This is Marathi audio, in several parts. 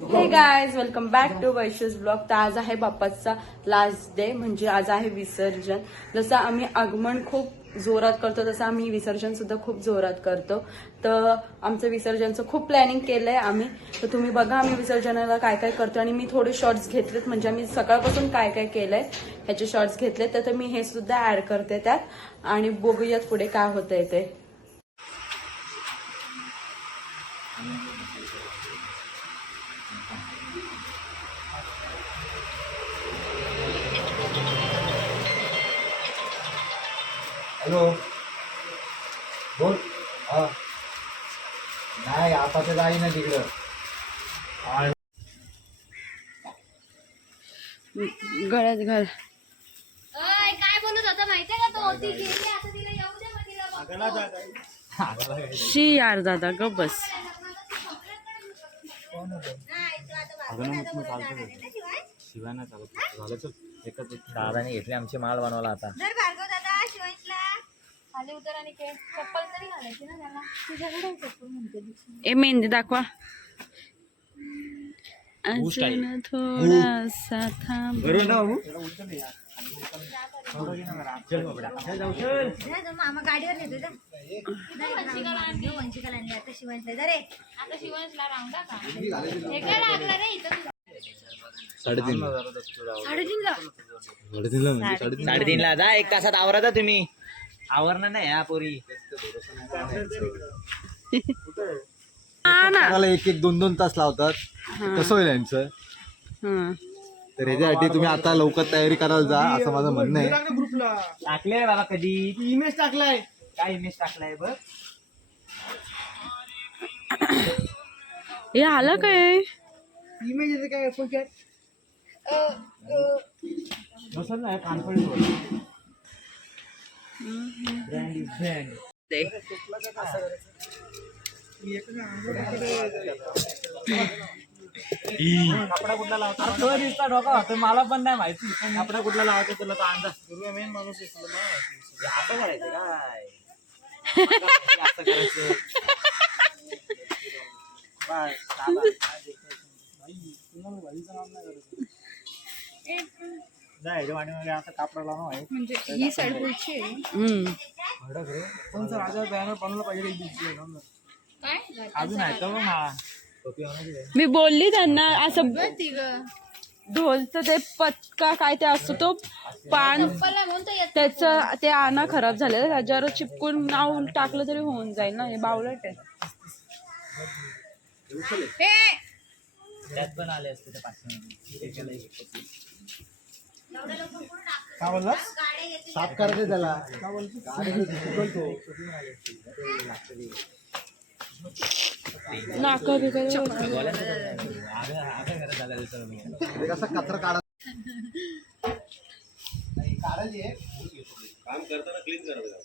हे guys welcome back to Vaishu's blog. तर आज आहे बाप्पाचा लास्ट डे, म्हणजे आज आहे विसर्जन. जसं आम्ही आगमन खूप जोरात करतो तसं आम्ही विसर्जन सुद्धा खूप जोरात करतो. तर आमचं विसर्जनचं खूप प्लॅनिंग केलंय आम्ही. तर तुम्ही बघा आम्ही विसर्जनाला काय काय करतो. आणि मी थोडे शॉर्ट्स घेतलेत, म्हणजे आम्ही सकाळपासून काय काय केलंय ह्याचे शॉर्ट्स घेतले. तर मी हे सुद्धा ऍड करते त्यात आणि बघूयात पुढे काय होतंय ते. हॅलो बोल. हा नाही आपाचं जाई ना तिकडं. गळ्यात घाल. काय बोलत होता माहितीये का? तो ती गेली आता तिला येऊ दे मग तिला शी यार दादा ग बस. शिवाना चालत एकच दादाने घेतले आमची माळ बनवला आता. खाली उतर आणि चप्पल तरी घालायची ना त्याला. तुझ्याकडे चप्पल म्हणते ए मेहंदी दाखवा. अजून थोडासा थांब. मामा गाडीवर नेतो वंशिकाला आणली आता शिवांशला रे. आता शिवांशला रांगा का हे काय लागलं रे इथं. साडेतीनला जा. 1 तासात आवरा जा तुम्ही. आवरणं नाही या पोरी. ना 1-2 तास लावतात. कसं होईल यांचं. तर ह्याच्यासाठी तुम्ही आता लवकर तयारी करायला जा असं माझं म्हणणं आहे. टाकले बाबा कधी इमेज टाकलाय. काय इमेज टाकलाय बघ. हे आलं काय इमेज काय नसल ना कानपडी ब्रँड इज ब्रँड. कपडा कुठला लावतो डोका मला पण नाही माहिती. कपडा कुठला लावतो तुला तर अंदाज. मेन माणूस असं करायचं काय असं करायचं. कापडा लावून आहे म्हणजे ही साईड पुढची आहे. कोणचा राजा बॅनर बनवला पाहिजे. काय अजून आहे तर ना. मी बोलली त्यांना असं ती ग ढोलचं ते पत्का काय ते असतो तो पान मला म्हणतो येत त्याचं ते आणा खराब झालेलं. त्याच्यावर चिपकून नाव टाकलं तरी होऊन जाईल ना. हे बावलट आहे. त्यात पण आले असते. काय बोलला साफ करायचं त्याला. नाका बिका कसं कचरा काढा काढायची काम करताना क्लीन करायचं.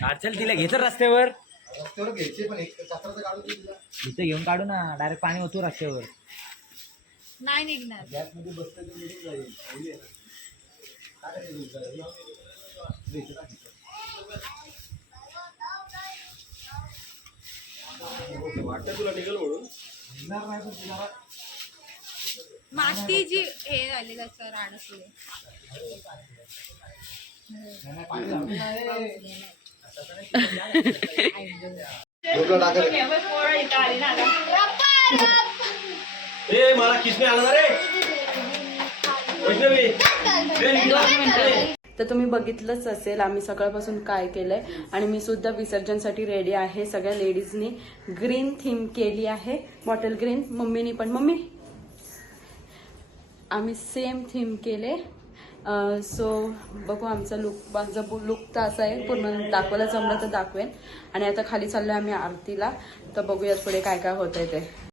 काढचल तिला घेत रस्त्यावर. रस्त्यावर घ्यायचे पण कचरा काढून इथे घेऊन काढू ना. डायरेक्ट पाणी होतो रस्त्यावर. नाही निघणार. गॅसमध्ये बसलं वाटतं तुला निघेल म्हणून. माती जी हे झाली त्याचं राड असले. मला किसने आला रे. तर तुम्ही बघितलंच असेल आम्ही सकाळपासून काय केलंय. आणि मी सुद्धा विसर्जनसाठी रेडी आहे. सगळ्या लेडीजनी ग्रीन थीम केली आहे. Bottle green. मम्मीनी पण. मम्मी आम्ही सेम थीम केले. सो बघू आमचा लुक. माझा लुक तर असा आहे. पूर्ण दाखवायला जमलं तर दाखवेन. आणि आता खाली चाललोय आम्ही आरतीला. तर बघूयात पुढे काय काय होतंय ते.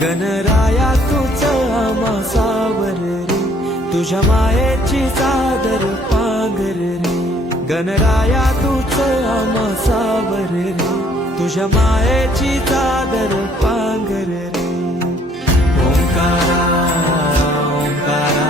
गणराया तुझ आमासावर रे तुझ्या मायेची चादर पांघर रे गणराया तुझ आमासावर रे तुझ्या मायेची चादर पांघर रे ओंकारा ओंकारा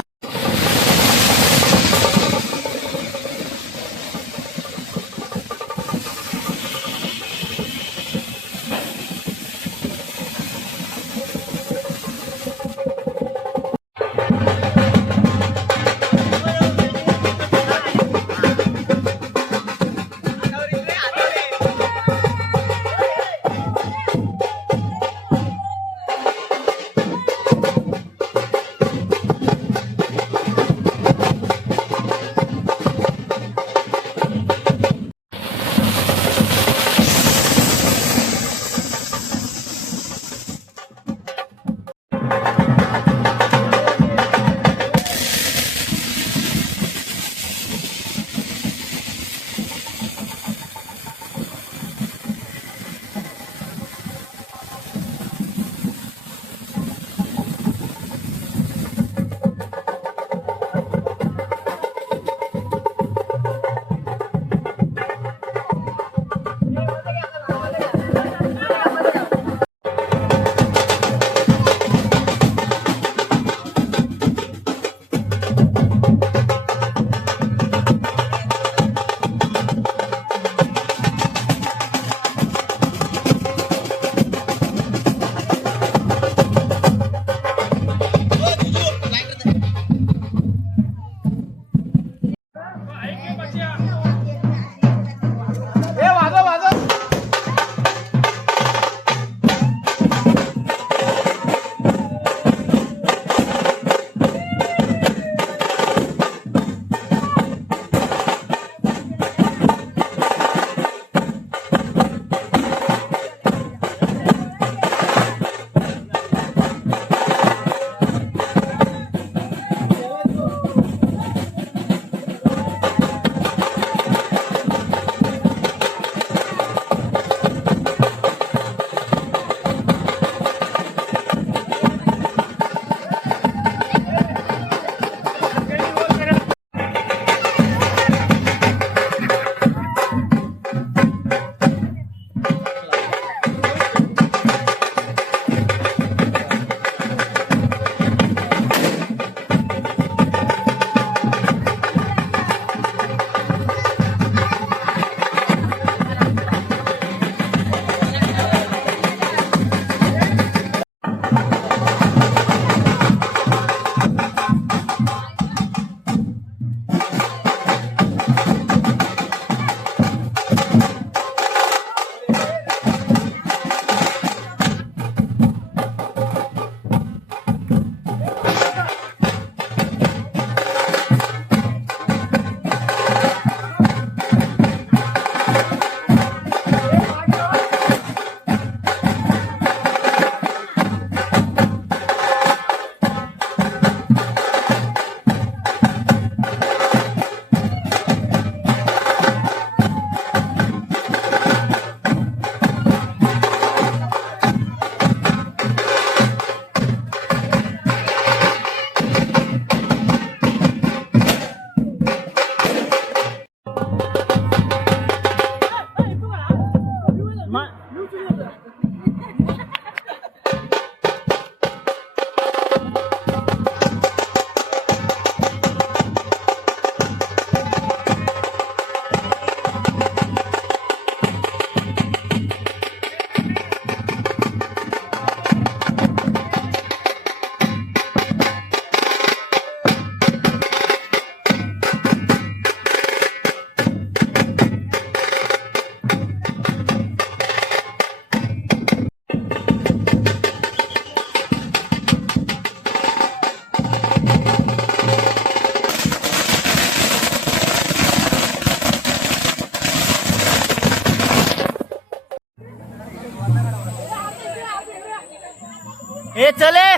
हे चले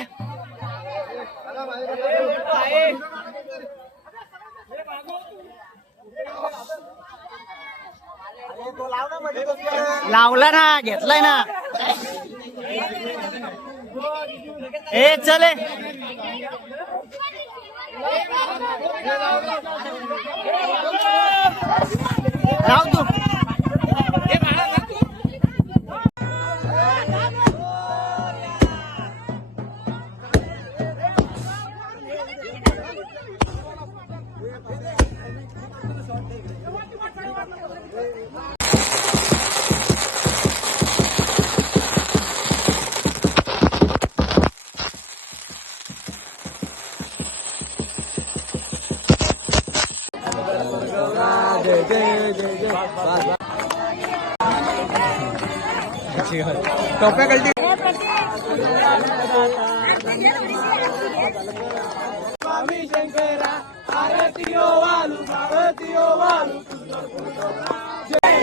लावला ना घेतलाय ना हे चले लाव तू टोप्या कळती स्वामी शंकरा आरती ओ वालू आरती ओ वालू जय